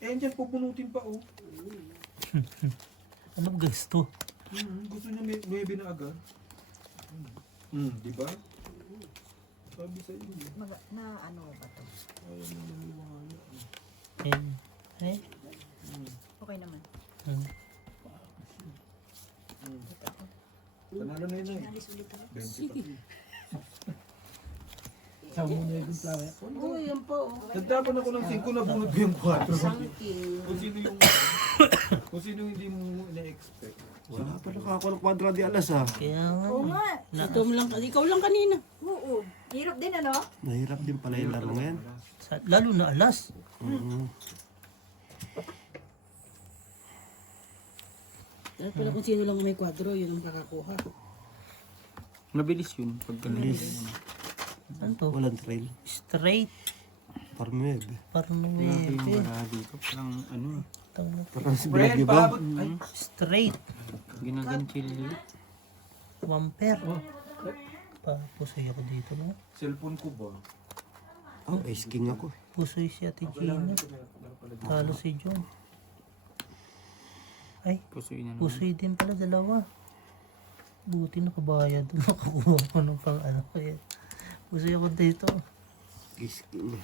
Eh, dyan pupunutin pa, oh. Ano guys to? Gusto niya may 9 na agad. Di ba? Sabi sa iyo. Na ano ba to? Ayaw mo naniwala. Eh? Okay naman. Panalo na yun, eh. Alis ulit ako. 20 pa. Sama mo na yung flower. Oo, yan po. Nagtapan ako ng 5 na bunot ko yung 4. Sangking. Kung sino yung hindi mo ina-expect. Wala pa nakakuha ng kwadra di alas ha. Kaya nga. Oo nga. Ito mo lang, ikaw lang kanina. Oo. Hirap din ano? Nahirap din pala yung laro ngayon. Lalo na alas. Dahil pala kung sino lang may kwadro, yun ang kakakuha. Mabilis yun. Pag Bilis. Ano to? Walang trail. Straight. Parmeb. Parang Grabe yung nuwebe. bara dito. Parang ano. Parang si Friend, Bilagi ba? paabot. Ay, Straight. Ginaganchili. Wamper. Pusoy ako dito no? cellphone ko ba? Oh, ice king ako. Pusoy si Ate Gina. Talo si John. Ay, Pusoy na naman. pusoy din pala dalawa. Buti nakabayad. Nakakuha ko ng pang ano kaya. Pusoy ako dito. Ice king.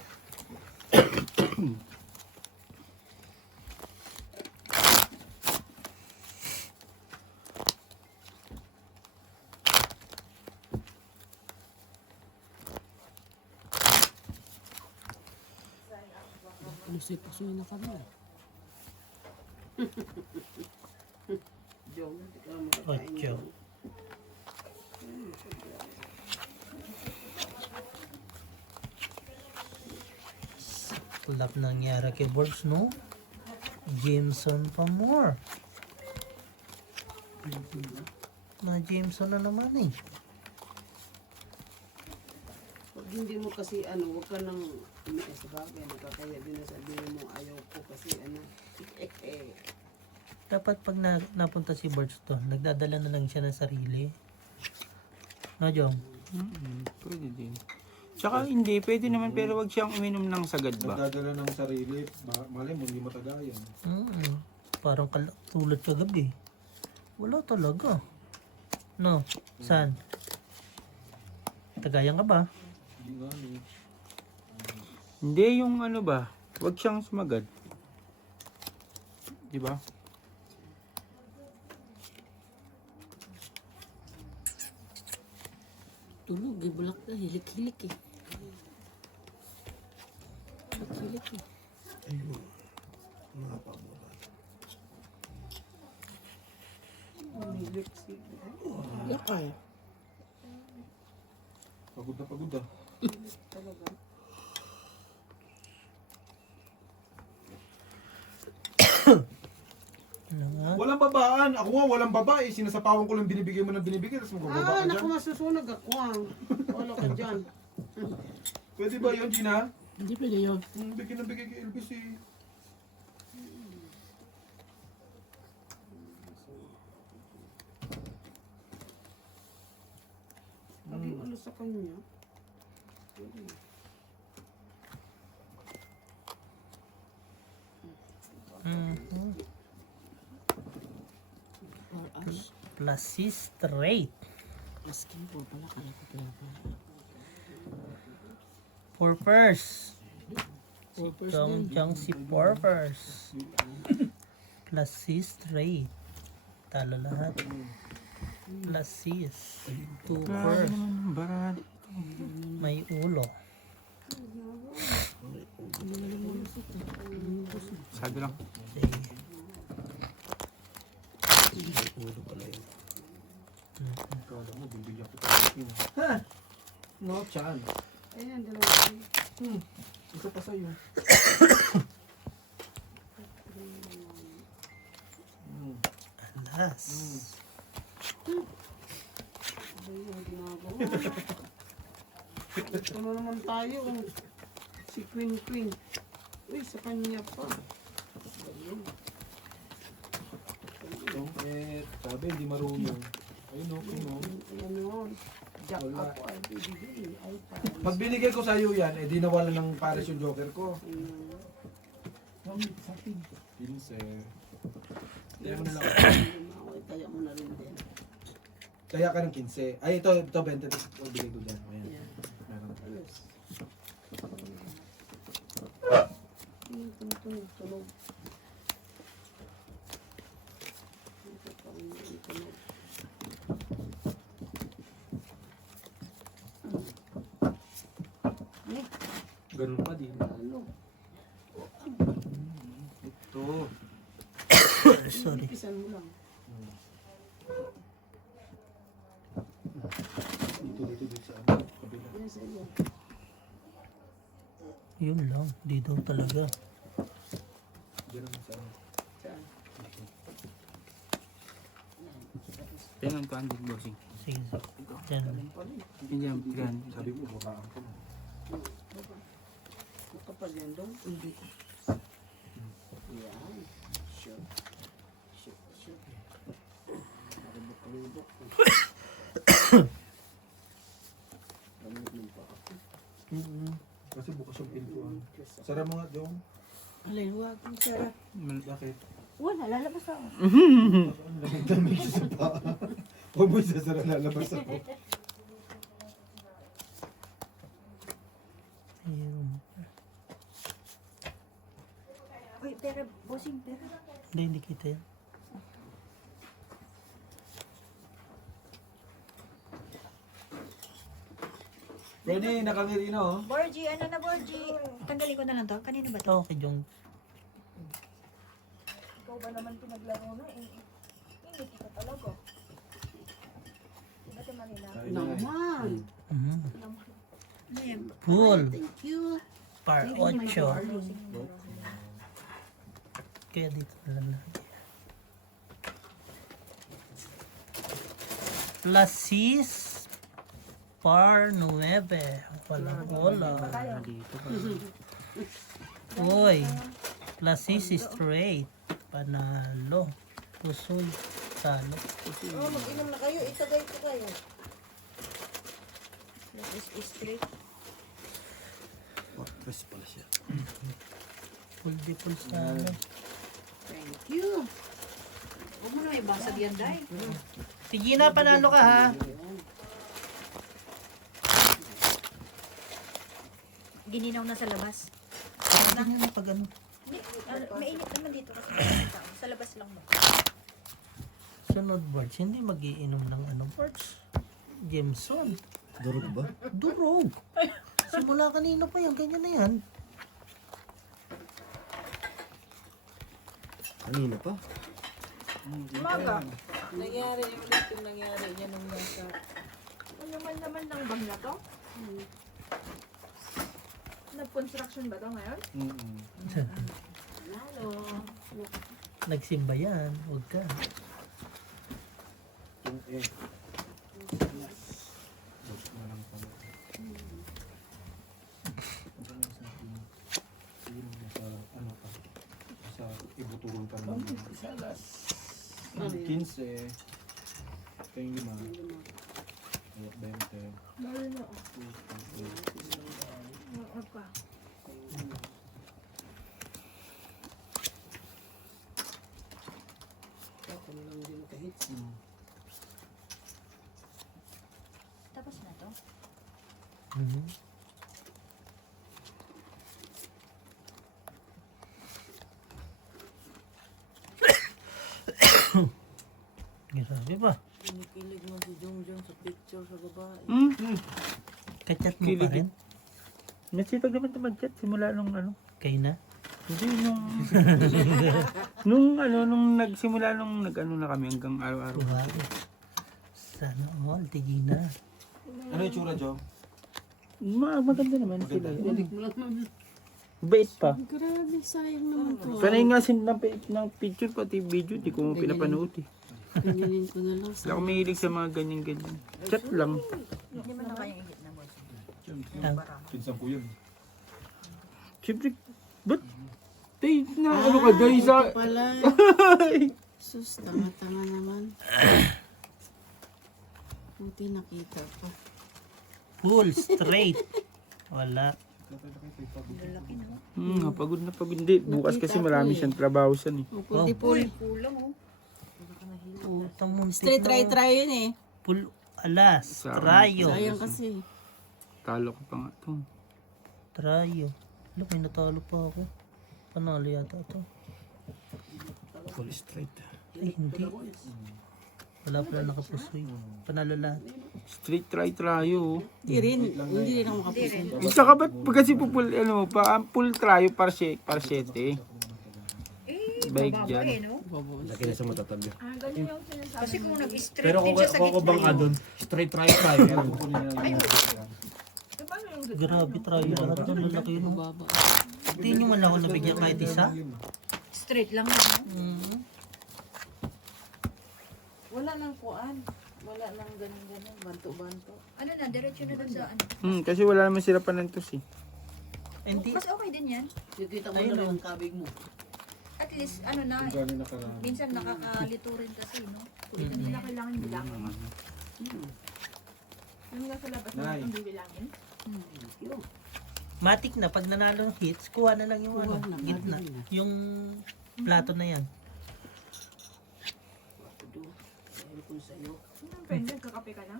Pusoy na kami. Jong, hindi ka makakain. Ocho. Saklap nangyari kay Borbs, no? Jameson pa more. Na Jameson na naman eh. Pag hindi mo kasi ano, huwag ka nang umikas sa bagay. Nakakaya din na sabihin mo, ayaw ko kasi ano. Dapat pag napunta si Borbs to, nagdadala na lang siya ng sarili. No, Jom? Pwede din. Tsaka hindi, pwede naman pero wag siyang uminom ng sagad ba? Nagdadala ng sarili. Malay mo, hindi matagayan. Parang tulad kagabi. Wala talaga. No? Saan? Tagayan ka ba? Hindi nga, eh. Hindi yung ano ba? Wag siyang sumagad. Di ba? Tulog, ibulak na, hilik-hilik eh. Hilik eh. Ayun. Mga pabulan. Hilik si... Yakay. Pagod na pagod ah. Talaga. Ano nga? Walang babaan. Ako nga, walang babae. Sinasapawan ko lang binibigay mo ng binibigay. Tapos magbababa ka Naku, dyan. masusunog ako ah. Wala ka dyan. Pwede ba yun, Gina? Hindi pwede yun. Bigyan ng bigay kay Elvis eh. Laging ano sa kanya. Or ash. Plus straight. Asking po pala, kala ko pala pala. Purpose. Purpose Chong Chong si Purpose. Plus straight. Talo lahat. Plus two Grabe first. naman bara. May ulo. Sabi lang. Sige. Ulo pala yun. Kala mo, bibigyan ko tayo. Ha? No, chan. Ayan, dalawa. Ito pa sa'yo. Alas. Ayun, ginagawa. Ito na naman tayo. Si Queen Queen. Uy, sa kanya pa. Ayun. Sabi, hindi marunong. Ayun o, Ayan yun. Jack Wala. ako ay bibigay. Ay, Pag binigay ko sa'yo yan, eh di nawala ng pares yung joker ko. 15. Kaya mo na lang. Kaya mo na rin din. Kaya ka ng 15. Ay, ito 20. O, bigay ko dyan. Ayan. Yan. Meron. Ayos. Tunog. Tunog. Ganun pa din. Ano? Ito. Sorry. Pisan mo lang. Dito sa ano. Kabila. Yan sa iyo. Yun lang. Di daw talaga. Diyan naman sa ano. Saan? Yan ang 200 bossing. Sige. Yan. Hindi ang 300. Sabi mo, bukaan ko. Kapag yan doon? Hindi. Yan. Sure. Sure. Kalubok. Kalubok pa ako. Kasi bukas yung pintuan. Sara mo nga, Jong. Alay, huwag ang sarap. Bakit? Wala, lalabas ako. Ang lamig sa paa. Huwag mo isasara, lalabas ako. Ayun. Uy, pera, bossing, pera. Hindi kita yan. Pwede, nakangiri na oh. Borgie, ano na Borgie? Tanggalin ko na lang to. Kanino ba to? Ito kay Jong. Ikaw ba naman pinaglaro na eh? Hindi kita talaga. Ba't yung Manila? Naman. Mhm. Ano yan? Pool. Thank you. Par Thank you, my 8. darling. Kaya dito na lang lagi. Plus 6. Par 9. Walang wala. Dito pa. Uy. Plus 6 straight. Panalo. Pusoy. Talo. Oh, mag-inom na kayo. Itagay ko kayo. Straight. Fortress pala siya. Full default sa ano. Thank you. Huwag mo na ibasag yan, Day. Sige na, panalo ka ha. Gininaw na sa labas. Ganyan na pag ano. Hindi, mainit naman dito kasi may tao. Sa labas lang mo. Sunod boards, hindi magiinom ng ano boards. Jameson. Durog ba? Durog. Simula kanina pa yan, ganyan na yan. Kanina pa? Umaga. Nangyari yung ulit yung nangyari niya nung nasa... Ano naman ng bang na to? Nag-construction ba to ngayon? Lalo. Nagsimba yan, huwag ka. Yung Dos na lang pala. Yun, nasa ano pa. Sa ibuturol ka naman. 15. Ito yung 5. Ayat 20. Lalo na. Oo pa. Ako na lang din kahit. Tapos na to? Mhm. Grabe ba? Kinikilig mo si Jongjong sa picture sa babae. Kachat mo pa Kilig. rin? Nasipag naman ito mag-chat simula nung ano. Kayo na? Hindi nung nagsimula nung nag-ano na kami hanggang araw-araw. Grabe. Sana all, tigina. Ano yung tsura, Jong? Maganda naman sila. Balik mo lang naman. Bait pa. Grabe, sayang naman to. Sanay nga ng picture pati video, di ko pinapanood eh. Ganyanin ko na lang. Hindi ako mahilig sa mga ganyan-ganyan. Chat lang. Hindi mo na kayang higit na bossing. Pinsan ko yun. Siyempre, ba't? Tay, na ano ka guys sa... Pala. Sus, tanga-tanga naman. Buti nakita ko. Full straight. Wala. Lalaki, no? Pagod na pagod. Hindi, bukas kasi marami siyang trabaho san eh. Pulti-pul. Kulang, oh. Putang muntik Straight na. try yun eh. Pul alas. Sa- Trayo. Sayang kasi. Talo ko pa nga to. Trayo. Alam, may natalo pa ako. Panalo yata ito. Full straight. Ay, hindi. Wala pala nakapusoy. Panalo lahat. Straight tryo. Hindi rin ako makapusin. Tsaka ba't kasi full tryo par 7. Baik Mababa dyan. eh, no? Laki na sa matatabi. Kasi kung nag-straight Pero din kung siya sa ako bang gitna. doon, straight try tayo. Grabe, trayo lahat doon. Lalaki yun. Hindi nyo man lang ako nabigyan kahit isa. Straight lang, no? Wala nang kuan. Wala nang ganun-ganun. Banto-banto. Ano na, diretso na dun sa ano. Kasi wala naman sila panantos eh. Hindi. Mas okay din yan. Nakita mo na yung kabig mo. At least, ano na, Gano'n nakarami. minsan nakakalito rin kasi, no? Hindi nila kailangan bilangin. Yung nasa labas na Nay. hindi bilangin. Matik na, pag nanalo ng hits, kuha na lang yung ano, gitna. Yung plato na yan. Dahil kung sa'yo. Friend, kakape ka na?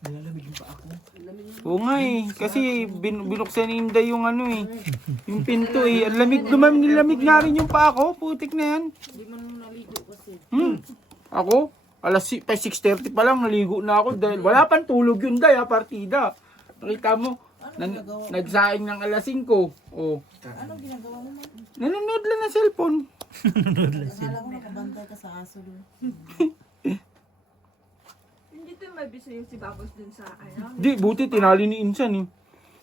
Nilalamig yung pa ako. Oo nga eh. Kasi binuksan ni Inday yung ano eh. Yung pinto eh. Ang lamig, nilamig nga rin yung pa ako. Putik na yan. Hindi man naligo kasi. Ako? 6:30 pa lang naligo na ako dahil wala pang tulog yun day partida. Nakita mo, nagsaing ng 5:00. Oh. Ano ginagawa mo? Nanonood lang ng cellphone. Akala ko nakabantay ka sa aso doon. Hindi to mabisa yung si Babos dun sa ano. Di, buti tinali ni Insan eh.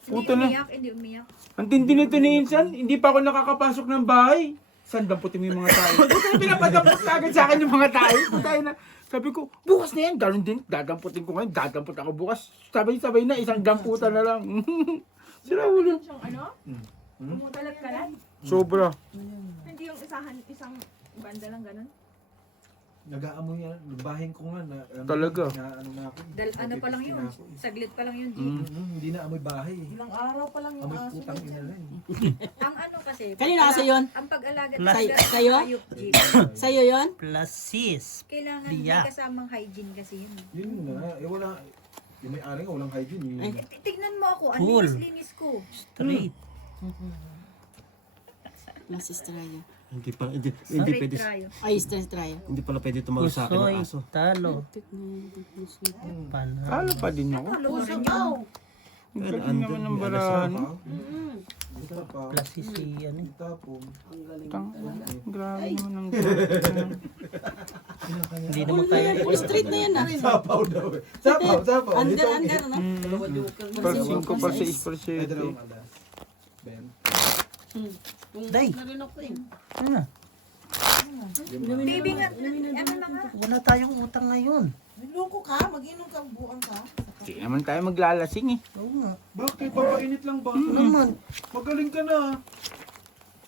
Puta na. Hindi umiyak. Ang tindi nito ni Insan, hindi pa ako nakakapasok ng bahay. Saan damputin mo yung mga tayo? Buti na pinapadampot na agad sa akin yung mga tayo. Buti na. Sabi ko, bukas na yan. Ganun din. Dadamputin ko ngayon. Dadampot ako bukas. Sabay-sabay na. Isang damputan na lang. Sira ulo. Siyang ano? Umutalat ka na? Sobra. Hindi yung isang banda lang ganun. Nag-aamoy yan. Bahin ko nga na. Talaga? Na ano na ako. Ano pa lang yun? Saglit pa lang yun, G. Hindi na amoy bahay. Ilang araw pa lang yung Amoy aso putang na ina dyan. rin. Ang ano kasi, Kanina kasi yun? ang pag-alaga Plus- sa'yo? hayop, G. Sa'yo yun? Plus sis. Kailangan Liya. may kasamang hygiene kasi yun. Yun na. Wala. Yung may-ari nga walang hygiene. Yun. Tignan mo ako, ang Cool. linis-linis ko. Straight. Nasa strayo. Hindi pwede. Straight tayo. Ay, strayo. Hindi pala pwede tumawag sa akin ng Pusoy. aso. Talo. Panalo. Talo pa din ako. Lusan Ikaw! Ang Pero galing naman ng barano. Isa pa. Plus sis si ano. Tapon. Ang galing. Tang, grabe naman ang Hindi naman kaya. Full street na yan ah. Sapaw daw eh. Sapaw. Under, Ito, under, no? Dalawa joker. Par 5, par 6, par Ay, 7. dalawang alas. Ben. Day. Na rin ako eh. Ano? Baby nga, ano na nga? Wala tayong utang ngayon. Niloko ka? Mag-inom ka, buang ka? Hindi naman tayo maglalasing eh. Oo nga. Bakit? Papainit lang ba? Ano naman? Magaling ka na.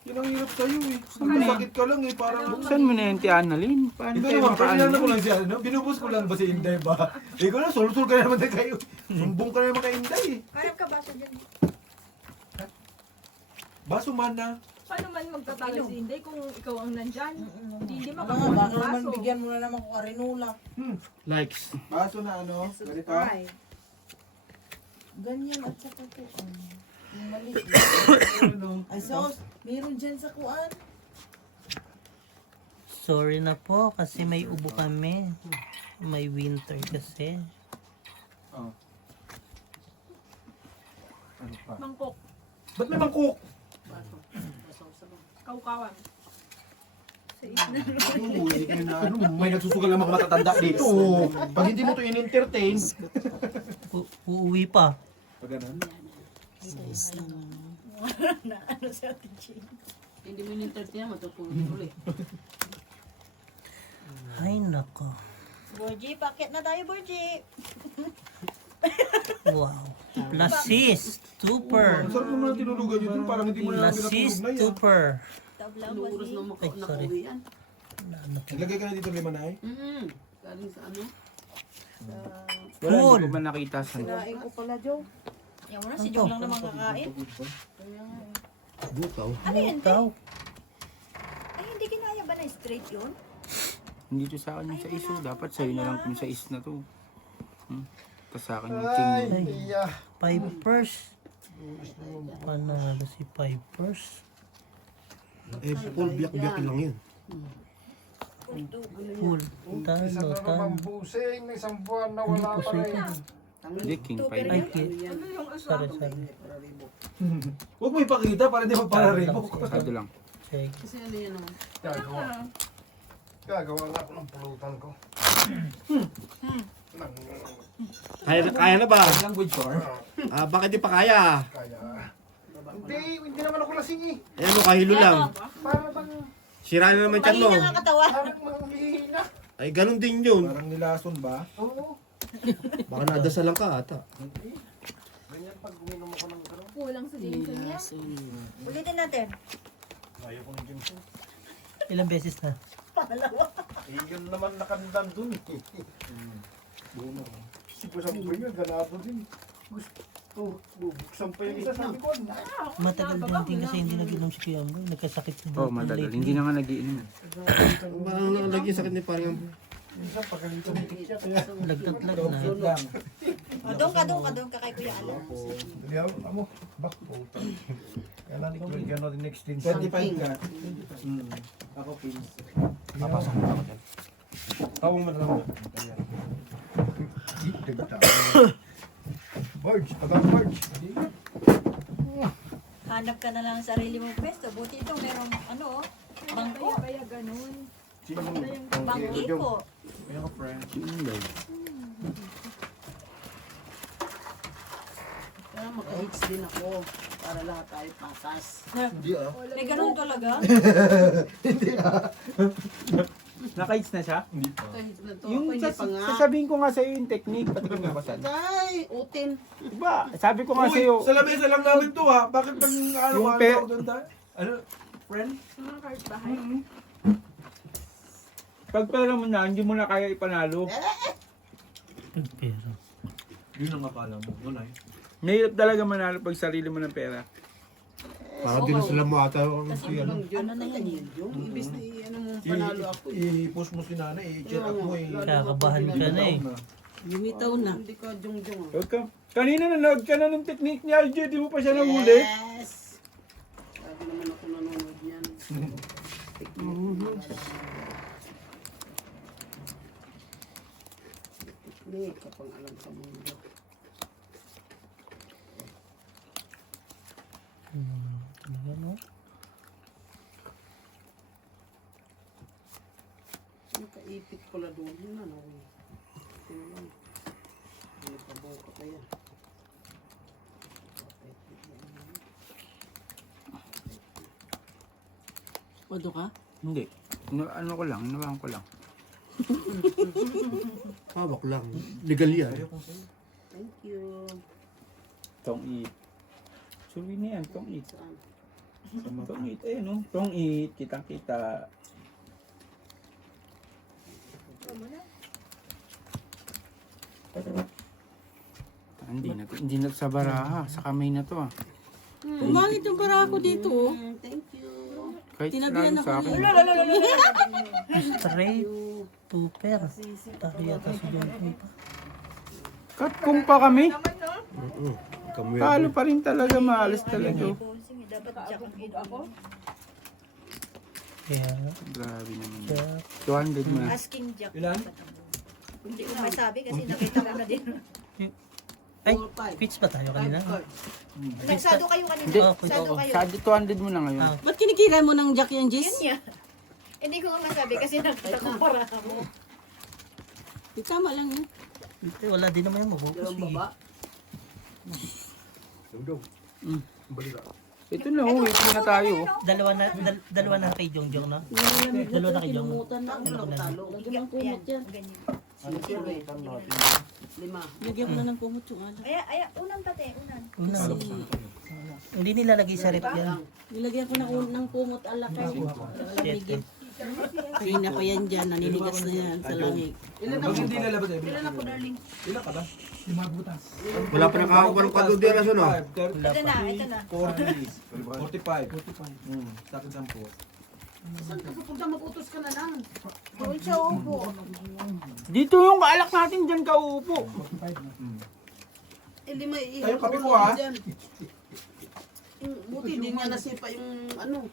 Yan ang hirap sa'yo eh. Sakit ka lang eh. Parang... Buksan mo na yung Annalyn. Paano Hindi tayo naman, kanina makaano? ko lang siya, no? Binubus ko lang ba si Inday ba? Ikaw na, sul-sul ka naman na kayo. Sumbong ka naman kay Inday eh. Parang kabaso dyan. Baso man na. Paano man magtatagal si Inday kung ikaw ang nandyan? Hindi Baka makakuha ng naman baso. bigyan mo na naman kung karinula. Likes. Baso na ano? Ganito. Ganyan at saka ito. Yung mali. Ano? Ay, sos, meron dyan sa kuan. Sorry na po kasi may ubo kami. May winter kasi. Oh. Ano pa? Mangkok. Ba't may mangkok? Kaukawan. Hindi kayo na ano, may nagsusugal ng mga matatanda dito. Pag hindi mo to in-entertain. Uuwi pa. Pag ganun. Hindi mo in-entertain, matutulog ulit. Ay nako. Borgie, bakit na tayo, Borgie? Wow. Plus sis. Super. Ang sarap naman ang tinulugan nyo dun, parang hindi mo na Plus sis. pinatulog na yan. Super. Tablang Ano oras na Ay, sorry. nakauwi yan? Naglagay ka na dito lima na eh. Galing sa ano? Wala, Cool. hindi ko ba nakita sa... Sinain ko pala, Joe. Yan mo na, si Jong lang naman kakain. Butaw. Ano yun, te? Ikaw. Ay, hindi kinaya ba na straight yun? Hindi to sa akin yung sa iso. Dapat sa'yo na lang yung sa is na to. Tapos sa akin yung Ay, king. iya. Pipers. Panalo si Pipers. Eh, full biyak-biyak lang yun. Full. Isa Talo, na talo. naman busing, na isang buwan na wala pa rin. Hindi, king Super 5. Ay, yun. sorry, sorry. Huwag mo ipakita para di mapararibok. Masyado lang. Check. Kasi ano yan naman. Gagawa nga ako ng pulutan ko. Kaya na ba? Language or? Bakit di pa kaya? Kaya. Hindi naman ako lasing eh. Eh ano, kahilo lang. Para bang, Sira na naman tiyan mo. Mahina nga katawan. parang manghihina. Ay, ganun din yun. Parang nilason ba? Oo. Baka nadasal lang ka ata. Ganyan pag uminom ako ng gano'n. Kulang sa Jameson niya. Ulitin natin. Ayaw ko ng gym. Ilang beses na? Pangalawa. Eh, yun naman nakandan dun eh. Bumo. Si Pusang Boy nga, ganado din. Gusto, bubuksan pa yung isa. Sabi ko, Matagal din kasi hindi nag-inom si Kuya Amboy. Nagkasakit sa Oh, madagal. Hindi na nga nag-iinom. Baka lagi sakit ni parang minsan pagkalito ng siya. Kaya, Lagtat-lag na. lang. Doon ka kay Kuya Alan. Dali ako, amo. Bak, puta. Kaya natin ko rin natin extension. 25 ka. Ako, pins. Papasok mo ako dyan. Tawag mo na lang. Birds, pagka birds. Hanap ka na lang ang sarili mong pwesto. Buti ito, merong ano, bangko. Kaya ganun. Sino mo? Bangkiko. Ayun ko, friend. Kaya maka-hits din ako. Para lahat tayo patas. Hindi ah. May ganun talaga. Naka-hits na siya? Hindi pa. Maka-hits na to. Yung Ako hindi pa nga. sasabihin ko nga sa'yo yung technique. Patikin mo ba saan? Ay, utin. Diba? Sabi ko nga Uy, sa'yo. sa lamesa lang namin to ha. Bakit pag ano Yung ano pe- ako doon tayo? Ano? Friend? Mga card bahay. Pag pera mo na, hindi mo na kaya ipanalo. Pero. Yun ang akala mo. Yun ay. Mahirap talaga manalo pag sarili mo ng pera. parang din sila mo ata. Kasi ano na yan yung ibis na ano mo panalo ako. I-post mo si nanay. I-check up mo eh. Kakabahan ka na eh. Lumitaw na. Hindi ka jong-jong. Huwag ka. Kanina nanood ka na ng technique ni Aljo, di mo pa siya nahuli. Yes! Sabi naman ako nanonood niyan. Hindi ka pang alam sa mundo. Ano? Nakaipit ko la doon yun ano. Tingnan. Hindi pa buka pa yan. Wado ka? Hindi. Ano ko lang, inawakan ko lang. Hawak lang. Legal yan. Thank you. Tong eat. Suri na yan, tong eat. Saan? Tong eat, eh no? Tong eat, kitang-kita. Hindi na sa baraha, sa kamay na to ah. Umangit yung bara ko dito. Oh. Thank you. Kahit Tinabihan lalo sa ako akin. Straight. Tuper. Tayo yata si John Boy pa. Katkong pa kami. Kamu Talo pa rin talaga, maalas talaga. Bossing, dapat jack ang Ako? Kaya, Grabe naman. check. 200 mo na. asking jack. Ilan? Hindi ko masabi kasi nakita ko na din. Ay, pitch ba tayo kanina? Nagsado kayo kanina. Hindi. Sado kayo. Sa 200 mo na ngayon. Ah. Ba't kinikira mo ng Jack yan, Yun Jis? niya. Hindi ko nga masabi kasi nakita ko para mo. Di tama lang yun. Wala din naman yung mabukas. Dalawang Sige. baba. Dugdug. Balita. Ito na, wait na tayo. Dalawa na kay Jong Jong na. Nilalamig Dalawa na na kay Jong. kinumutan na. Ang talo. Lagyan ng kumot yan. Ganyan. Siyempre. Lima. Lagyan mo na ng kumot yung ala. Ay, unan pati, unan. Una. Hindi nilalagay sa rep yan. Nilagyan ko ng kumot alakay. Shit. Lalamigin. Kanina pa yan dyan, naninigas na yan sa langit. Pag hindi lalabas eh. Ilan ako, darling? Ilan ka ba? Wala pa nakakuha ng kadudera sa no? 5, 30, Ito na. 40, 45. Sa akin 10. Saan ka pupunta? Mag-utos ka na lang. Doon siya upo. Dito yung alak natin dyan ka uupo. Eh, lima Tayo, kape ko, ha? Buti, hindi niya nasipa yung ano.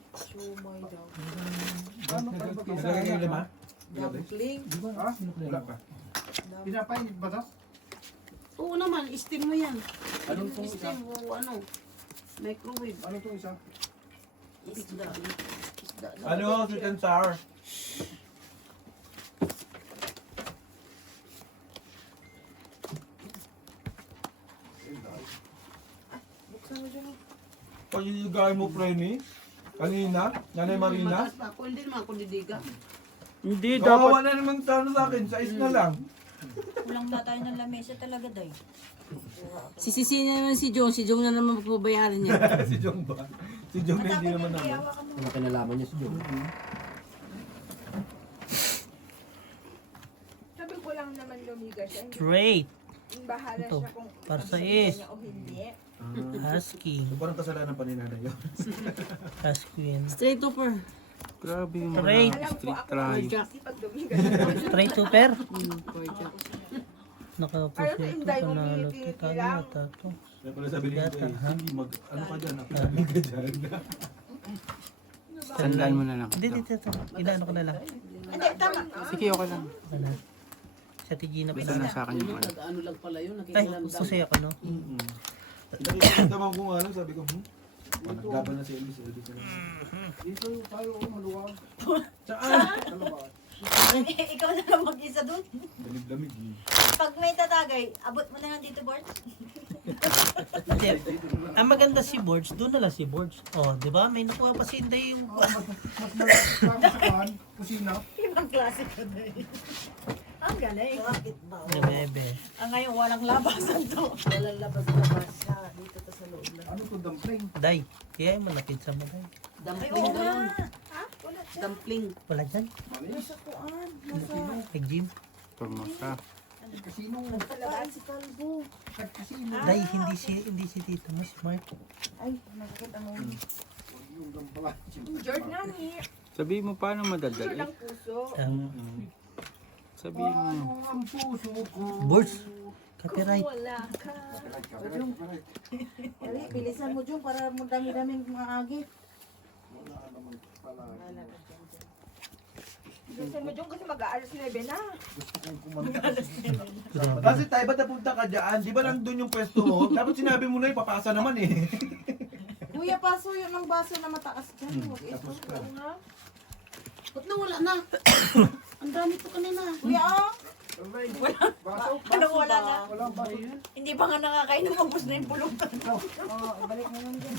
Nagagay kayo 5? Dumpling. Wala pa. Oo naman, steam mo yan. Anong itong isa? Steam o ano. Microwave. Ano itong isa? Isda. Isda. Ano? Sweet and sour. Pagigigay mo, Frenny? Kanina? Nanay Marina? Mataas pa ako, hindi naman ako didiga. Hindi, Kawawa dapat. na naman sana sa akin. Sa na lang. Kulang na tayo ng lamesa talaga, day. Sisisi na naman si Jong na naman magbabayaran niya. Si Jong ba? Si Jong na hindi naman naman. Ano kinalaman niya si Joe? Sabi ko lang naman lumigas siya. Hindi Straight. bahala Ito, siya kung para sa gusto is. niya o hindi. Husky. So parang kasalanan pa ni nanay yun. Husky yan. Straight over. Grabe yung Straight. mga Alam ko street ako try. kasi pag lumigas. Straight super. Pork chop. Nakapusit ko Inday mo, panalo pinipili to tayo lang. ata to. Kaya pala sabi ni Yata, Inday, ha? hindi ano ka dyan, nakilala ka dyan. Sandal mo na lang. Hindi, dito. Inaano ko na lang. Hindi, tama. Sige, okay lang. Ano? Sa Tigina pa Basta na sa akin yung ano. Nag-ano lang pala yun, Ay, nakikilandang. kusay ako no? Tama ko nga lang, sabi ko, naggaban na si Elvis. Dito tayo, maluwag. Ikaw na lang mag-isa doon. Lamig-lamig. Pag may tatagay, abot mo na lang dito, Bart. Hindi. Ang maganda si Borge, doon na lang si Borge. Oh, di ba? May nakuha pa si Inday yung... Ibang klase ka day. Ang galing. Bakit ba? Bebe. Ang ngayon, walang labasan to. Walang labas-labas siya. Dito to sa loob lang. Ano to, dumpling? Day, kaya mo lapit sa mga day. Ay, Dumpling oo daw nga. yun. Ha? Wala siya. Dumpling. Wala dyan. Nasa kuan. Nasa... Nag-gym. Pamasa. Labas si Kalbo. Day, hindi si Tito. Mas smart. Ay, nakakita mo. George nga ni. Sabihin mo paano George madadali. ang puso. Sabihin mo. Borge, copyright. Wala ka. Dali, bilisan mo dyan para mo dami-daming mga agit. Gusto mo dyan kasi mag-aalas 9 na. Grabe. Kasi tayo, ba't napunta ka dyan? Di ba nandun yung pwesto mo? Dapat sinabi mo na ipapasa naman eh. Kuya, paso yun ng baso na mataas dyan. Huwag ito. Oo nga. Ba't nawala na? Ang dami to kanina. Kuya, oh. Anong wala na? Hindi pa nga nakakainom, ubos na yung pulutan. Balik mo lang dyan.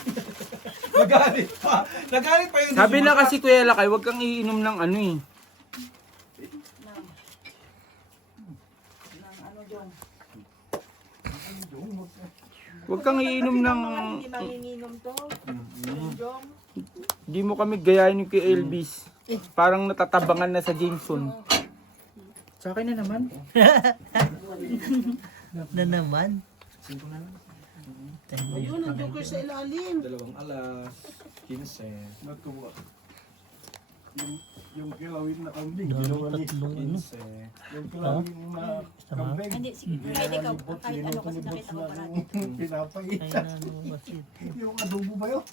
Nagalit pa. Nagalit pa yun. Sabi na kasi Kuya Lakay, huwag kang iinom ng ano eh. Ano dyan? Huwag kang iinom ng... Hindi manginginom to. Jong. Di mo kami gayahin yung kay Elvis. Parang natatabangan na sa Jameson. Sa akin na naman. Na naman. Ayun, ang joker sa ilalim. 2 alas, 15. Nagkuha. Yung kilawin na kambing. Dami tatlong ano. 15. Yung kilawin na Tama. Hindi, sige. Kahit ikaw, kahit ano kasi nakita ko parati. Ay, nano, masit. Yung adobo ba yun?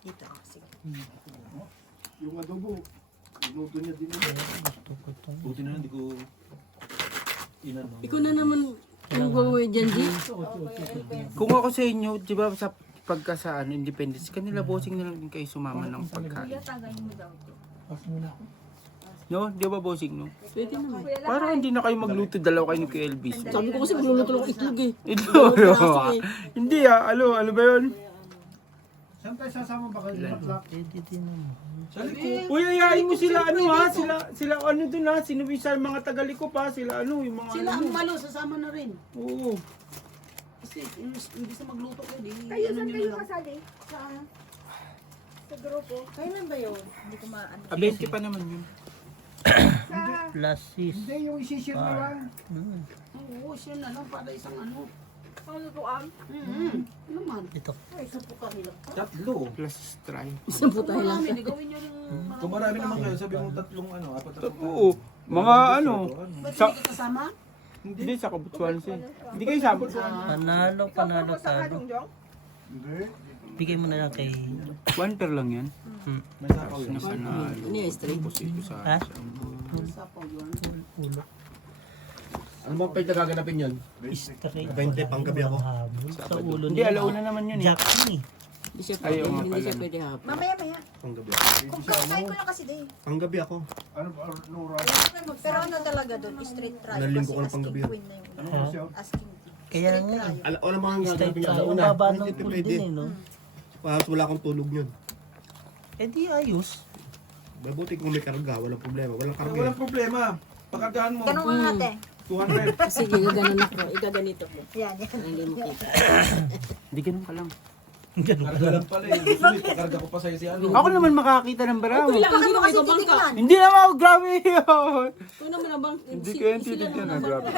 Dito, sige. Yung adobo. Inuto niya din. Gusto ko to. Buti na hindi ko inano. Ikaw na naman yung gawin dyan, G. Kung ako sa inyo, di ba sa pagkasaan, independence, kanila bossing na lang din kayo sumama ng pagkain. Kuya, tagayin mo daw to. No? Di ba bossing, no? Pwede naman. Kuya lang. Parang hindi na kayo magluto, dalaw kayo ni kay Elvis. Sabi ko kasi magluluto lang ako itlog eh. Ito, hindi ano ba yun? Saan tayo sasama ba kayo? Pwede din naman. Uy, ayayin mo sila ano ha, sila ano dun ha, sinuwi sa mga Tagaliko pa, sila ano, yung mga Sila ano. ang malo, sasama na rin. Oo. Kasi imbis na magluto ko, di Kayo, ano saan nyo kayo na lang. kasali? Saan? Sa grupo. Kailan ba yun? Hindi ko maano. 20 pa naman yun. Plus 6. Hindi, yung isisir na lang. Oo, siya na lang para isang ano. Ang lutuan. Naman. Ito. Ay, isa po kami lang. Tatlo. Plus try. Isang po tayo lang. Marami, gawin nyo rin Kung marami naman kayo, sabi mo tatlong ano, apat na Oo. Mga ano. Ba't Sa, hindi ka kasama? hindi sa Kabutsuan siya. Hindi kayo sabot. Panalo, Ikaw panalo, po sa talo. Jongjong? Hindi. Bigay mo na lang kay... 1 per lang yan. May sapaw yun. Na panalo. Ano yung straight? Posito sa Ha? Sapaw yun. Ulo. Ano bang pwede gaganapin yun? Straight. 20 panggabi ako. Habol sa ulo Hindi, niya. alauna naman yun eh. Jack ni. Hindi siya Ayaw pwede, nga hindi pala. siya pwede hapon. Mamaya. Panggabi ako. Kung kakain ko lang kasi day. Panggabi ako. Ano, Nora? Pero ano talaga doon? Straight try. Nalilinggo ko ng Kasi panggabi asking yan. queen na yun. Ano Ha? siya? Asking. Kaya Straight nga. try. Wala mga Straight gaganapin niya. try. Alauna. Ang baba ng Hindi pool pwede. din eh, no? Tapos wala akong tulog yun. Eh di ayos. Mabuti kung may karga, walang problema. Walang karga. Walang problema. Pagkagaan mo, Ganun ang ate. 200. Sige, gaganan ako. Ikaganito ko. Yan. Hindi mo kita. Hindi ganun ka lang. Ganun. Karga lang pala eh. Gusto mo, pakarga ko pa sa'yo si ano. Ako naman makakita ng baraw. Okay lang, Bakit hindi mo mo kasi ikaw bangka. titignan? Hindi naman ako, grabe yun. Ito naman ang bangka. Hindi ko yung titignan na grabe.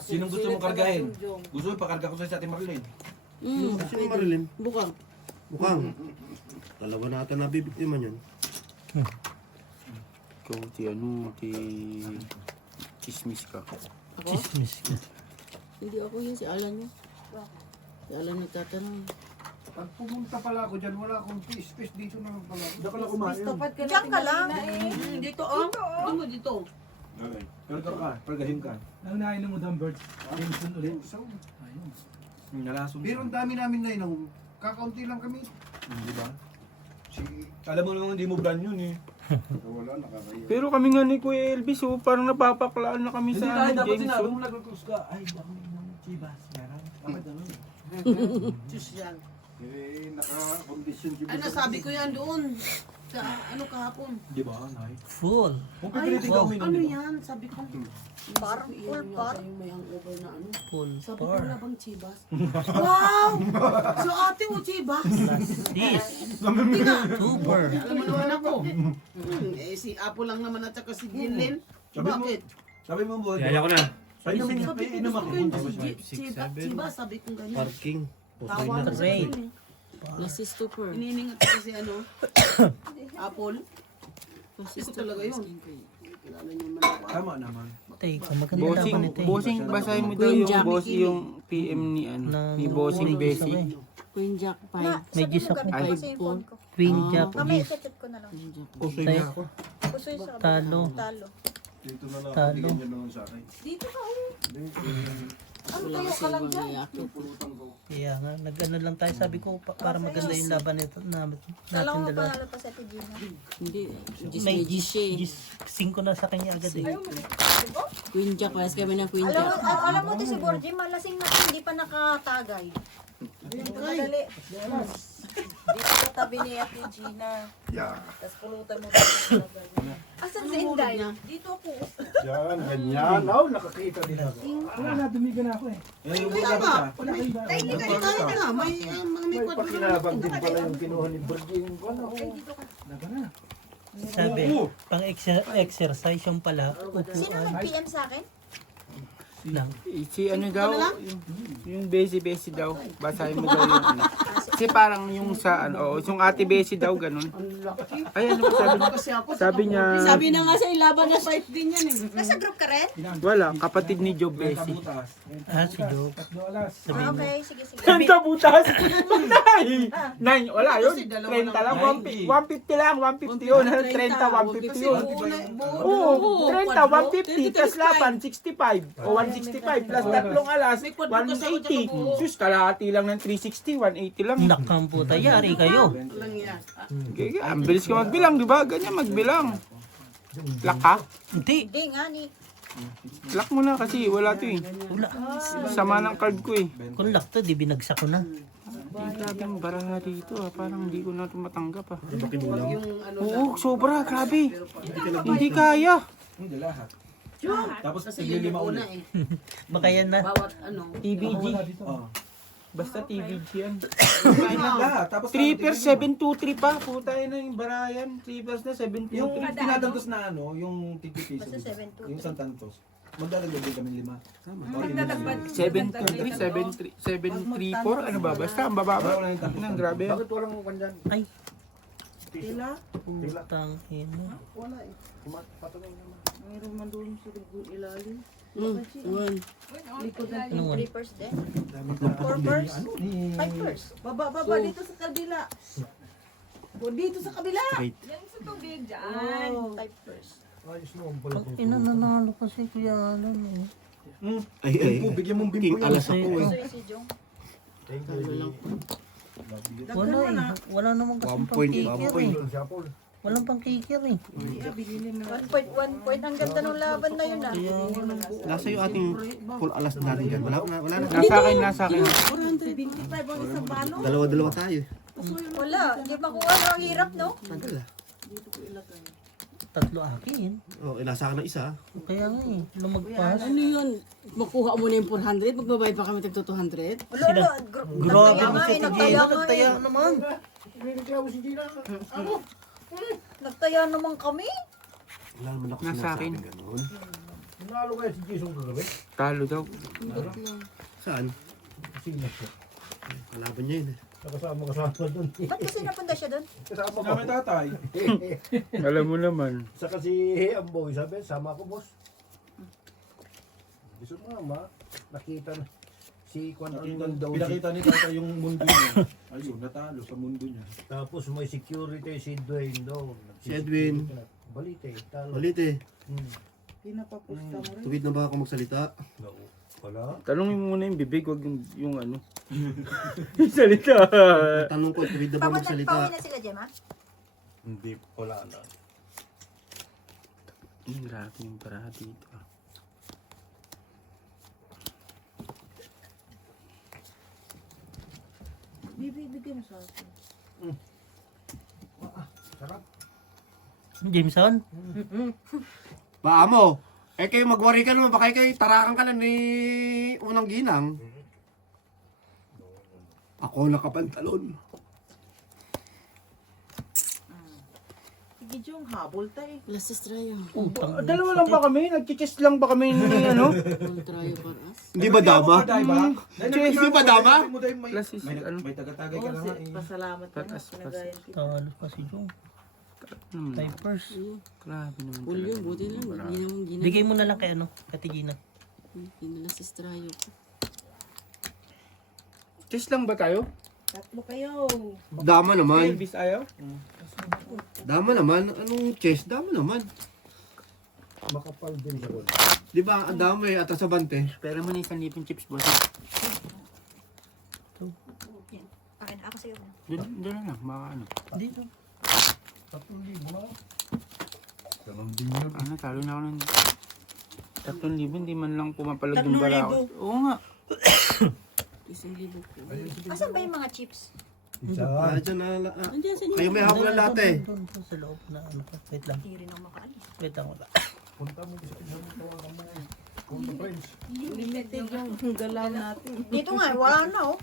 Sinong gusto mong kargahin? Gusto mo, pakarga ko sa'yo sa Ate Marlene. Sino Marilyn? Bukang. Bukang. Dalawa natin nabibiktiman yun. Ikaw, ti ano, ti... Chismis ka. Ako? Chismis ka. Hindi ako yun, si Alan yun. Si Alan nagtatanong. Pag pumunta pala ako dyan, wala akong space dito na lang pala. Diyan ka lang kumain. Diyan ka lang. Dito oh. Dito mo dito. Okay. Karga ka, kargahin ka. Ang nainom mo daw, Bert. Jameson ulit. Nalason. Pero ang dami namin na inom. Kakaunti lang kami. Di ba? Alam mo naman hindi mo brand yun eh. Wala, nakakaya. Pero kami nga ni Kuya Elvis, oh, parang napapaklaan na kami Hindi sa tayo ano, dapat sinabi Jameson. mo nag-cruise ka. Ay, baka may inom chibas. Meron. Dapat gano'n. Diyos yan. Eh, naka-condition si Ay, nasabi ko yan doon. Sa ano kahapon. Di ba, Nay? Full. Kung Ay, pipilitin ka uminom, ano di ba? yan? Sabi ko. Parang full par. Yung may hangover na ano. Full Sabi ko par. wala bang chibas? Wow! So ate mo chibas? This. Hindi nga. Super. Alam mo naman ako. Eh si Apo lang naman at saka si Jinlin. Sabi mo, Bakit? sabi mo, boy. Yaya ko na. Painom mo, Sabi ko painom gusto ako. ko yun Punta ko si siya. chibas. Sabi ko ganyan. Parking. Tawa na sa Ray. yun eh. Nasi stupor. Ininingat ko kasi ano. Apple. Nasi Ito talaga yun. Kilala niyo man ako. Tama naman. Teka, maganda Bossing, laban ito eh. bossing, basahin mo daw Queen yung Jack. boss yung PM ni ano, Na- ni bossing na- Bessie. na- Queen Jack Na, 5. May sabi gis mo ako. ganito kasi yung phone ko. Queen Jack Mamaya Gis. i-chat ko na lang. Queen Jack. Pusoy niya ako. Puso yung sabi. Talo. Talo. Dito na lang. Talo. Bigyan niyo naman sa akin. Dito ka oh. Ano Wala tayo kasi ka lang ibang dyan? iyakit. Kaya nga, nag-ano lang tayo. Sabi ko, para maganda yung laban nito Kala natin ko dalawa. panalo pa sa Ate Gina. Hindi. Gis May may gis siya eh. Gis. 5 na sa kanya agad eh. Queen Jack. Pares kami ng Queen Alam mo, Jack. alam mo to si Borgie, malasing na hindi pa nakatagay. Madali. Dito sa tabi ni Ate Gina. Yeah. Tapos pulutan mo dito sa tabi. Asan si Inday? Dito ako. Yan, ganyan. Oh, nakakita din ako. Wala na, dumigan ako eh. Yan yung mga dapat ah. Wala kayo ba? Ay, hindi ka ikaw nga. May mga may May kwadro pakinabang din pala yung kinuha ni Virgin. Ano? Laga na. Sabi, pang exercise yung pala. Sino Upuan nag-PM sa akin? lang. Si ano daw, yung Bessie daw, basahin mo daw yung ano. Kasi parang yung sa ano, yung Ate Bessie daw ganun. Ay ano sabi niya? kasi ako. Sabi niya, Sabi na nga sa ilaban na fight din yan eh. Nasa group ka rin? wala, kapatid ni Joe Bessie. Butas. Si Joe. Tatlo alas. Ah, okay, sige, sige. Ganda butas! Nine! Wala yun, Kasi dalawa 30 lang, 90. 150 lang, 150 yun, 30, 150 yun. Oo, 30, 150, plus laban, 65. O 165, plus tatlong alas, 180. Sus, kalahati lang ng 360, 180 lang. Nakampo tayo, yari kayo. Lang yan. Okay, ang bilis ka magbilang, di ba? Ganyan magbilang. Lock ka? Hindi. Hindi nga ni. Lock mo na kasi wala to eh. Wala. Sama ng card ko eh. Kung lock to, di binagsak ko na. Ang daming baraha dito ah. Parang hindi ko na ito matanggap ah. Yung ano Oo, sobra, grabe. Hindi kaya. Hindi lahat. Tapos kasi sige yun lima yung una ulit. eh. Baka yan na. Bawat ano. TBG. Oh. Basta TVG yan. Lahat. Tapos 3 pairs, 723 pa. Puta yun na yung barayan. 3 pairs na, 723. Yung tinatantos na ano, yung tigpipiso. Basta 7-2. Yung Santantos. Magdadagdag din kami 5. Magdadagdag. 723, 734, ano ba? Basta, ang bababa. Wala yung tatlo. Nang grabe yan. Bakit walang kwan dyan? Ay, Tila? putang ina. Wala eh. Patunay naman. Mayroon man doon sa ilalim. One. Anong one? 3 pairs din. 4 pairs. 5 pairs. Baba, dito sa kabila. O, dito sa kabila. Yan sa tubig dyan. 5 pairs. Ayos mo. Ang pala. Ang ina, nanalo kasi Kuya Alan eh. Ay, Bimpo, bigyan mong bimpo king yan. alas ako eh. So, si Jong. Thank you. Wala eh. Wala naman kasi pang kikir eh. Walang pang kikir eh. 1 point. Ang ganda ng laban na yun ah. Nasa yung ating full alas natin dyan. Wala na. Nasa akin. 425 ang isang balon. Dalawa-dalawa tayo. Wala. Hindi makuha. Ang hirap no? Tagal ah. Tatlo akin. Oh, nasa akin ng isa. Kaya nga eh. Lumagpas. Ano yun? Makuha mo na yung 400, magbabayad pa kami tag 200? Wala. Grabe Nagtaya mo nga si eh. Tigina. Nagtaya nga Nagtaya eh. naman. Nagtaya naman kami. Wala naman ako Nasa akin. sinasabing ganun. Nanalo kayo si Jason kagabi? Talo daw. Saan? Kasi na siya. Kalaban niya yun eh. Kasama doon. Ba't kasi napunta siya doon? Kasama ko. Kami tatay. Alam mo naman. Sa kasi Amboy, sabi, sama ko boss. Gusto mo mama, nakita na. Si Kwan Arnold daw. Pinakita ni Tata yung mundo niya. Ayun, natalo sa mundo niya. Tapos may security si Dwayne daw. Si Edwin. Balite, talo. Ulit eh. Pinapapusta mo rin. Tuwid na ba ako magsalita? Wala. Tanongin mo muna yung bibig, wag yung ano. Yung salita. Tanong ko, tuwid na ba Pauwi magsalita? na sila, Gemma? Hindi, wala na. Grabe yung para dito. Bibigyan mo sa akin. Sarap. Jameson? Ba mo? Eh kayo magwari ka naman, baka kayo tarakan ka na ni unang ginang. Ako nakapantalon. Sige, Jong, habol tayo. Last is tryo. Utang. Dalawa lang ba kami? Nag-chest lang ba kami ni ano? One tryo for us. Hindi ba dama? Hindi ba dama? Plus is ano? May taga-tagay ka na nga eh. Pasalamat ka na. Patas, Pinagayan kita. Talo pa si Jong. Typers. Grabe naman Full yun, talaga. buti na lang. Hindi naman ginagawa. Bigay mo na lang kay ano, kay Tigina. Hindi last is tryo. Chest lang ba tayo? Tatlo kayo. Dama naman. Elvis ayaw? Dama naman. Anong chest? Dama naman. Makapal din sa gold. Di ba? Ang dami atras sa bante. Pera mo na isang lipong chips, boss. Akin, ako sa'yo. Doon na lang, baka ano. Dito. 3,000 na. Ganun din yun. Ano, talo na ako ng 3,000, hindi man lang pumapalag yung bara ko. Oo nga. 1,000 po. Asan ba yung mga chips? Ah, dyan na. Andiyan sa inyo. Kayo may hapon na lahat eh. Doon sa loob na ano ka. Wait lang. Hindi rin ako makaalis. Wait lang wala. Punta mo sa isang tawagan mo. Kung friends. Limited yung galaw natin. Dito nga, wala na oh.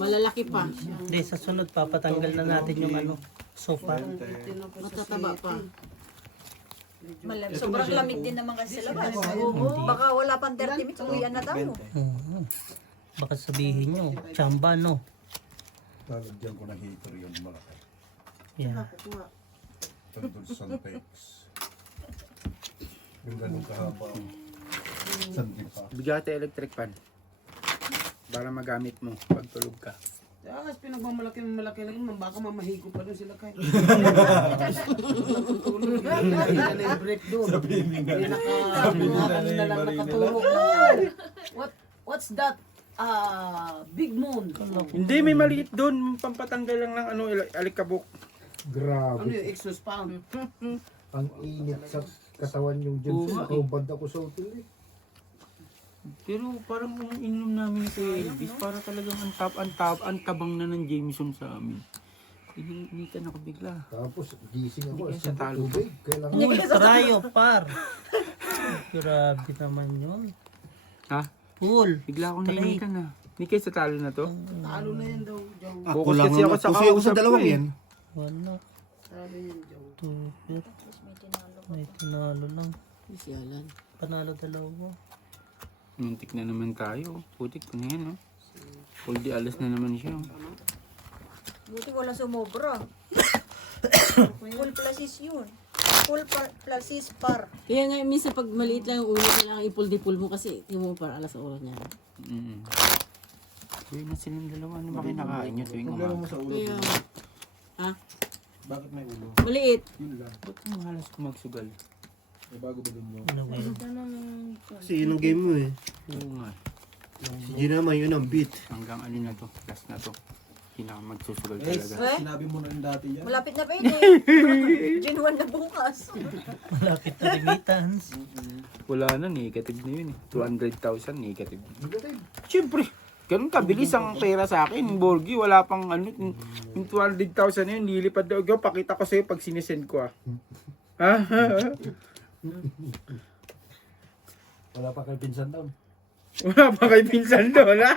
Malalaki pa. Hindi, sa sunod papatanggal na natin yung ano, sofa. Matataba pa. Sobrang lamig din naman kasi sa labas. Baka wala pang 30 minutes, uwian na tayo. Baka sabihin nyo, chamba no. Talagyan ko ng heater yun malaki. Yeah. Tandun sa Santex. Yung ganun kahaba. Santex pa. Bigyan kita electric fan. Para magamit mo pag tulog ka. Tapos pinagmamalaki lang, baka mamahigo pa doon sila kayo. Tulog na break doon. Sabihin na lang nakatulog. What's that? Big moon. Hindi, may maliit doon. Pampatanggal lang ng ano, alikabok. Ano Grabe. yung exhaust fan? Ang init sa katawan yung Johnson. Nakahubad ako sa hotel eh. Pero parang kung inom namin ito Elvis, para talagang ang tabang na ng Jameson sa amin. Iniinitan ako bigla. Tapos gising ako. Hindi kaya sa talo. Tubig. Kailangan Uy, trayo par. Grabe naman yun. Ha? Full. Bigla akong Straight. nainitan na. Hindi kayo sa talo na to? Talo na yan daw, Jong. Ako Focus lang kasi ako naman. sa Kasi ako kausap sa dalawang ko eh. yan. Wala. Talo yan, Jong. Super. May tinalo. May tinalo lang. Si Alan. Panalo dalawa. Muntik na naman tayo. Putik ko na yan, no? Full di alas na naman siya. Buti wala sumobra. Full plasis yun. Full plasis par. Kaya nga minsan pag maliit lang yung ulo, kailangan ipul-dipul mo kasi yung mo para alas oras niya. Uy, na silang dalawa. Ano ba kinakain nyo tuwing Problema mo umaga? sa ulo. Kaya, ha? Bakit may ulo? Maliit. Yun lang. Ba't mo halos ko magsugal? May bago ba din yun? Ano ba yun? Kasi yun ang game mo eh. Oo nga. Si Gina naman yun ang beat. Hanggang ano na to? Last na to. Hindi na ako magsusugal Eh, talaga. sinabi mo na rin dati yan. Malapit na pa yun eh. June 1 na bukas. Malapit na remittance. Wala na, negative na yun eh. 200,000 negative. Siyempre, ganun kabilis ang pera sa akin. Borgi, wala pang ano. Yung 200,000 na yun, nilipad daw. Pakita ko sa'yo pag sinesend ko ah. Ha? Wala pa kay pinsan daw. Wala pa kay pinsan doon ha?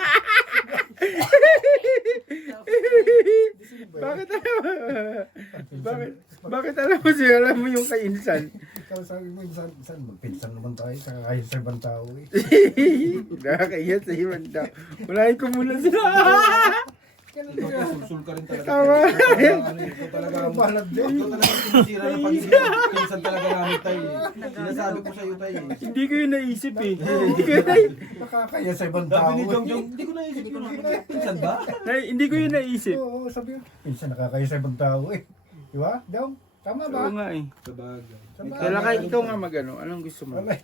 Bakit alam mo? Bakit alam mo siya? Alam mo yung kay insan? Ikaw sabi mo, insan, magpinsan naman tayo, kakahit sa ibang tao eh. Nakakaiya sa iwan daw. Walain ko muna sila. Sulsul ka rin talaga. Tama. Ito talaga ang Balag dyan. ito talaga ang sinisira ng pag-ibig. Pinsan talaga namin tayo eh. Sinasabi ko sa'yo tayo eh. Hindi ko yun naisip eh. Hindi ko yun naisip. Nakakaya sa ibang tao Sabi ni eh. Jong Jong, hindi ko naisip yun. Pinsan ba? Hindi ko yun naisip. Oo, sabi mo. Pinsan nakakaya sa ibang tao eh. Di ba? Jong, tama ba? Oo nga eh. Sabagay. Kailan kahit ikaw nga magano, anong gusto mo? Wala.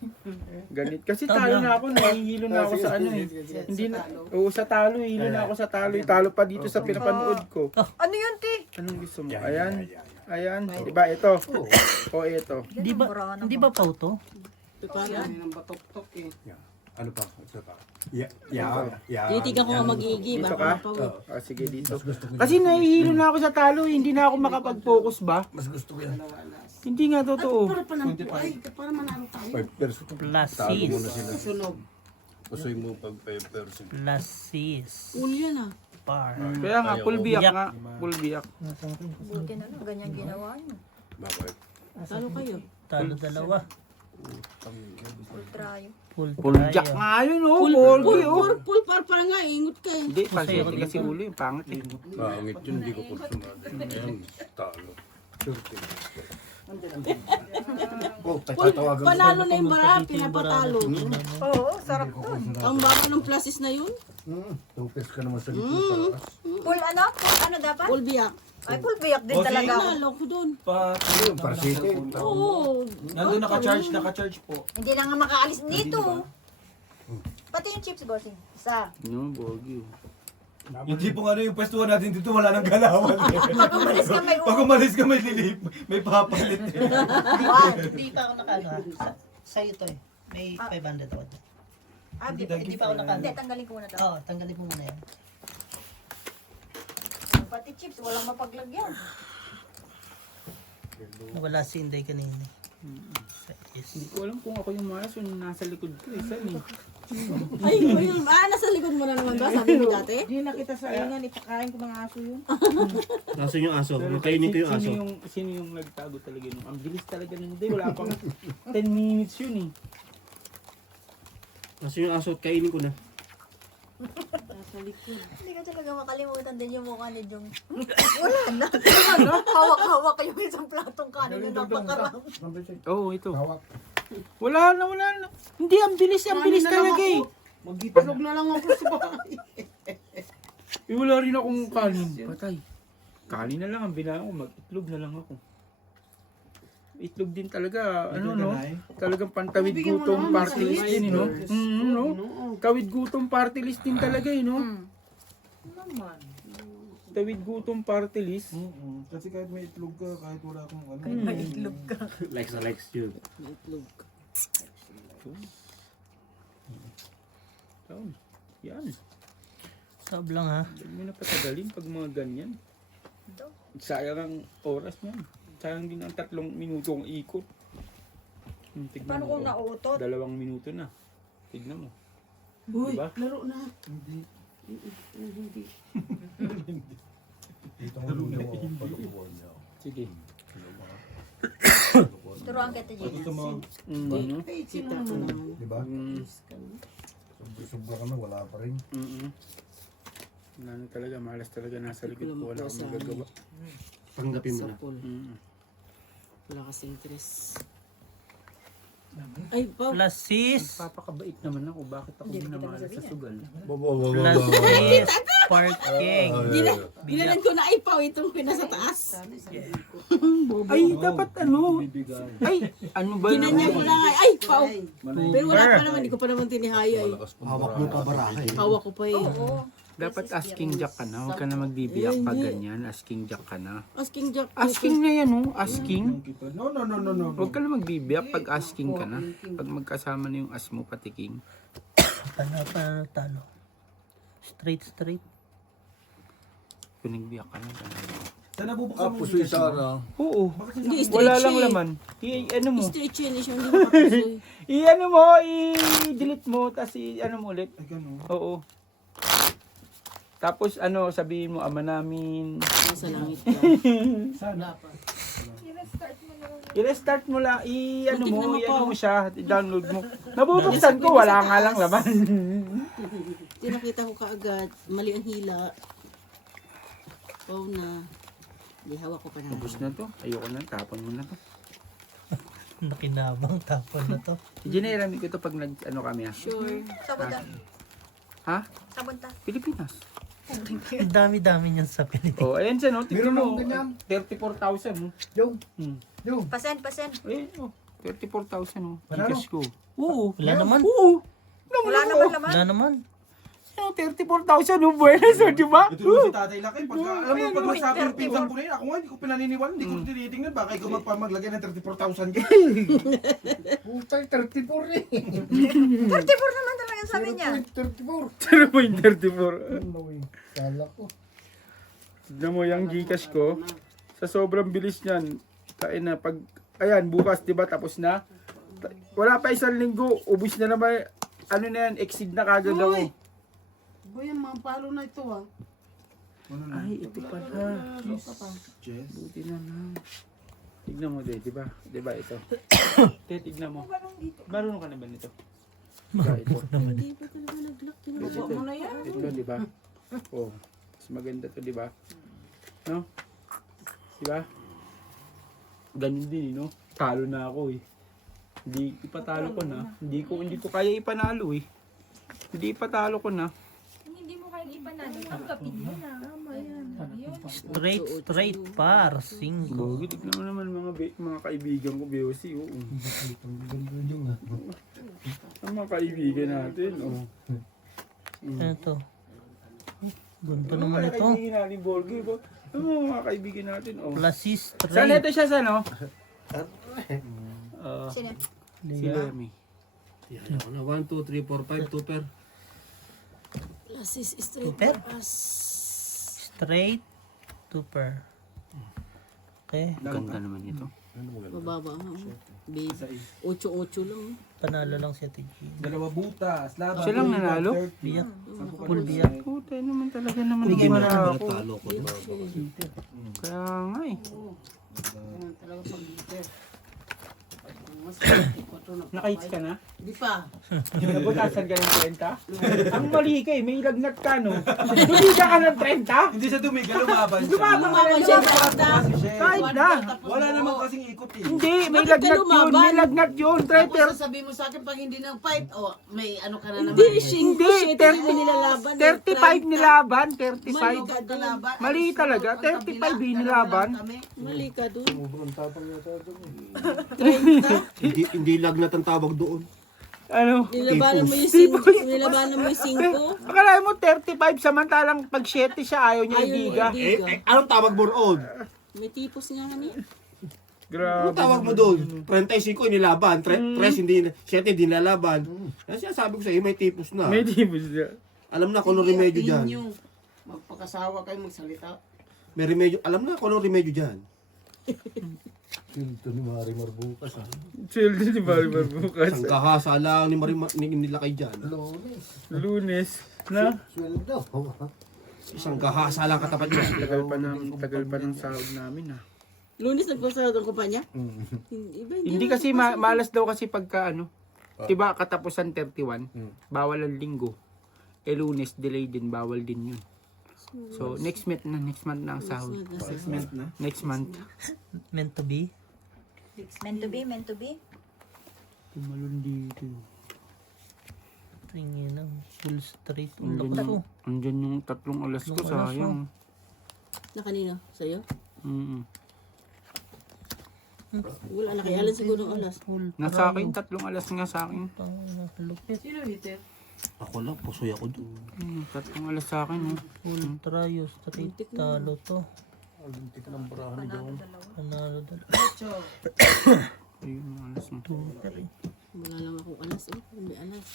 Ganit. Kasi talo na ako, nahihilo na ako sa ano eh. Hindi na, oo sa talo, hilo na ako sa talo. Talo pa dito sa pinapanood ko. Ano yun, Ti? Anong gusto mo? Ayan. Ayan. Diba ito? O ito. Di ba, di ba pa to? Yan ang batok-tok eh. Ano pa? Ito pa. Yeah. Titigan ko nga mag-iigi. Dito Baka ka? mapawid. Sige dito. Mas gusto ko Kasi nahihilo na ako sa talo, hindi na ako makapag-focus ba? Mas gusto ko yan. Hindi nga totoo. Para pa ng ay, para manalo tayo. 5%. Plus Talo mo na sis. sila. Sunog. Usoy mo pag 5%. Plus sis. Ulo yan ah. Par. Kaya nga, full biyak nga. Full biyak. Buti na lang, ganyan ginawa niyo. Bakit? Talo kayo. Talo dalawa. Full try. Full Full tayo. jack nga yun oh. Full, Full full, oh. full, full par para nga. Ingot ka eh. Hindi, pansin kasi ulo yung pangit eh. Pangit yun, hindi ko kursunado. Ayan, talo. Oh, Full, tatawagan mo. panalo na yung bara, pinapatalo. Oo, sarap to. Ang baba ng pluses na yun. Tupes ka naman sa likod. Taas. Full ano? Full ano dapat? Full biyak. Ay, full biyak din talaga ako. Nalo ko doon. Ayun, para city. Oo. Nandun naka-charge po. Hindi na nga makaalis dito. Pati yung chips, bossing. Isa. No, bogi. Yung tipong ano yung pwestuhan natin dito, wala nang galawan eh. Pag umalis ka may Pag umalis ka may lilip, may papalit eh. Hindi pa ako nakano ha. Sa'yo to eh. May 500 ako. Hindi pa ako nakano. Hindi, tanggalin ko muna to. Oo, tanggalin mo muna yan. Pati chips, walang mapaglagyan. Wala si Inday kanina. Hindi ko alam kung ako yung malas yung nasa likod ko eh. Saan eh? Ay, ayun. Nasa likod mo na naman ba? Sabi mo dati? Hindi nakita sa ingan, ipakain ko mga aso yun. Nasaan yung aso? Makainin ko yung aso. Sino yung nagtago talaga nung? Ang bilis talaga nung day. Wala pang 10 minutes yun eh. Nasaan yung aso? Kainin ko na. Nasa likod. Hindi ka talaga makalimutan din yung mukha ni Jong. Wala na. Ano? Hawak-hawak yung isang platong kanin na napakarami. Oo, ito. Hawak. Wala na. Hindi, ang bilis talaga eh. Mag-itlog na lang ako sa bahay. Eh, wala rin akong kanin. Patay. Kanin na lang ang binaan ko. Mag-itlog na lang ako. Itlog din talaga, ano no? Talagang pantawid gutom party list din, no? No? Tawid gutom party list din talaga, no? Naman. Tawid gutom party list. Kasi kahit may itlog ka, kahit wala akong ano. May itlog ka. Likes na likes yun. May itlog. So, yan. Sab lang ha. Huwag mo na patagalin pag mga ganyan. Ito. Sayang ang oras niyan. Sayang din ang 3 minutong ikot. Tignan Paano mo, kung nauutot? 2 minuto na. Tignan mo. Uy, Diba? laro na. Hindi. Hindi. Dito mo luna mo. Pagkukuha niya. Sige. Turuan kita, Gina. Gusto mo, Ay, sino Kita ko naman? naman. di ba? Sobra ka na, wala pa rin. Wala na talaga, malas talaga nasa likod ko. Wala akong magagawa. Tanggapin mo Sa na. pool. Mm. Wala kasing tres. Ay, pa. Plus sis. Papakabait naman ako. Bakit ako minamalas sa sugal? Plus sis. Parking. Ginalan ko na ay pa itong nasa taas. Ay, dapat ano? Ay, ano ba? Ginanya ko lang ay pa. Pero wala Super. pa naman, hindi ko pa naman tinihaya eh. Hawak mo pa barahe. Hawak ko pa eh. Oo. Dapat asking jack ka na. Huwag ka na magbibiyak pag ganyan. Asking jack ka na. Asking Jack. Asking na yan, oh. Asking. No. Huwag ka na magbibiyak pag asking ka na. Pag magkasama na yung as mo, pati king. Talo. Straight. Pinagbiyak ka na. Saan nabubuksan mo yung Gcash? Oo. Hindi, Wala straight lang siya eh. laman. Ano mo? Straight siya, hindi siya hindi makapusoy. I-ano mo, i-delete mo, tapos i-ano mo ulit. Ay, gano'n. Oo. Tapos ano, sabihin mo, ama namin. Nasa langit ka. Wala pa. I-restart mo lang, i-ano Muntik mo, na i-ano mapaw. mo siya, i-download mo. Nabubuksan ko, wala nga lang laman. Tinakita ko kaagad, mali ang hila. Oh na. Di hawak ko pa na. Ubus na to, ayoko na, tapon mo na to. Nakinabang tapon na to. Ginarami ko to pag ano kami ha. Sure. Sabunta. Ha? Sabunta. Pilipinas. Ang dami-dami niyan sa Pilipinas. Oh, ayan siya no, tignan Meron mo. akong ganyan. 34,000 no. Yung. Pasen. Ayun oh, 34,000 no. Panalo? Gcash ko. Oo. Wala naman. Oo. Wala naman laman. Wala naman. Ano, 34,000 no, buenas, o, di ba? Ito yung si Tatay Laki. Pagka, alam mo, pag Uy, masabi yung 34. pinsan ko na yun, ako nga, hindi ko pinaniniwala, hindi ko tinitingnan. Baka ikaw maglagay ng 34,000 ka. Putay, 34 eh. 34 naman talaga sabi niya. 34. 0.34. Ano eh, kala ko. Tignan mo yung Gcash ko. Sa sobrang bilis niyan. Kain na pag ayan bukas 'di ba tapos na. Wala pa isang linggo, ubos na naman. Ano na yan, exceed na kagad ako. Boy, ang mga palo na ito ah. Ay, ito pala. Buti na lang. Tignan mo, di ba? Di ba ito? Tignan mo. Marunong ka na ba nito? Diba, ito. Hindi pa talaga nag-lock. Baba mo na yan. Ito, di ba? Oh, mas maganda to, di ba? No? Di ba? Ganun din, no? Talo na ako, eh. Hindi ipatalo ko na. Hindi ko kaya ipanalo, eh. Hindi ipatalo ko na. Hindi mo kayang ipanalo. Ang kapit mo na. Tama yan. Yun. Straight par. Single. Bogi, tignan mo naman mga kaibigan ko, BOC, oo. Ang mga kaibigan natin, oh. Ano to? Ganito Ano naman mga ito. kaibigan natin, Bolgi, ba? Ano mga kaibigan natin, oh. Plus sis Saan straight. ito siya, saan, oh? Sino? Si Lemmy. Yan ako na. 1, 2, 3, 4, 5, 2 per. Plus is straight Super. pass. Straight. Super. Okay. Ganda naman ito. Mababa ha. Babe. 8-8 lang. Panalo lang si Ate G. Dalawa butas, laban. Siya lang nanalo? Biyak. Full biyak. Puta naman talaga naman. Bigay mo na wala ako. Talo ko. Kaya nga, eh. Ganun talaga pag-liter. Mas Naka-hits ka na? Di pa. Nabutasan ka ng 30? Ang mali ka, eh. May lagnat ka, no? Lumiga ka ng 30? Hindi siya dumiga, lumaban siya. Lumaban siya, basta. Kahit na. Wala naman kasing ikot eh. Hindi, may Bakit ka lagnat yun. lumaban? May lagnat yun. Tapos 30. sasabihin mo sa akin pag hindi nang fight, oh, may ano ka na naman. Hindi, Hindi, shit. Hindi nilalaban. 35 nilaban. 35. Maligad na laban. Mali talaga, 35 nilaban. Mali ka dun. Sobrang tapang yata doon eh. Hindi lagnat ang tawag doon. Ano? Nilabanan mo yung 5. Nilabanan mo yung 5. Akala mo 35 samantalang pag 7 siya ayaw niya Ayaw ibiga. mo ibiga. Anong tawag mo roon? May tipos nga nga Grabe. Anong tawag mo doon? 35 inilaban, 3 hindi, 7 hindi nalaban. Kasi sabi ko sa iyo, may tipos na. May tipos siya. Alam na kung anong remedyo dyan. Magpakasawa kayo magsalita. May remedyo, alam na kung anong remedyo dyan. Silto ni Marimar bukas ha. Chill din si Marimar bukas. Isang kahasa lang ni Marimar nila kay dyan. Lunes. Lunes. Na? Sweldo. Isang kahasa lang katapat niya. Tagal pa ng sahod namin ah. Lunes nagpasahod ang kumpanya? Iba, Hindi kasi malas daw kasi pagka ano. Diba katapusan 31, bawal ang linggo. Lunes delay din, bawal din yun. So next month na ang sahod. Next month. Meant to be. Meant to be, meant to be. Tumalon dito. Tingin na. Full straight. Ang lakas oh. Andyan yung 3 alas ko, Tatlong alas, sayang. Na kanino? Sa'yo? Mm. Wala na kay Alan siguro ng alas. Full Nasa akin, 3 alas nga sa akin. Lupit. Sino hitter? Ako lang, pusoy ako doon. 3 alas sa akin. Full trio. Straight talo to. Alinti ka ng barahan ni Dong. Panalo dala. Ayun yung alas mo. Super eh. Wala lang akong alas eh. May alas.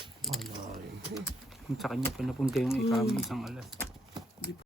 Sa kanya pa napunta yung ikami isang alas.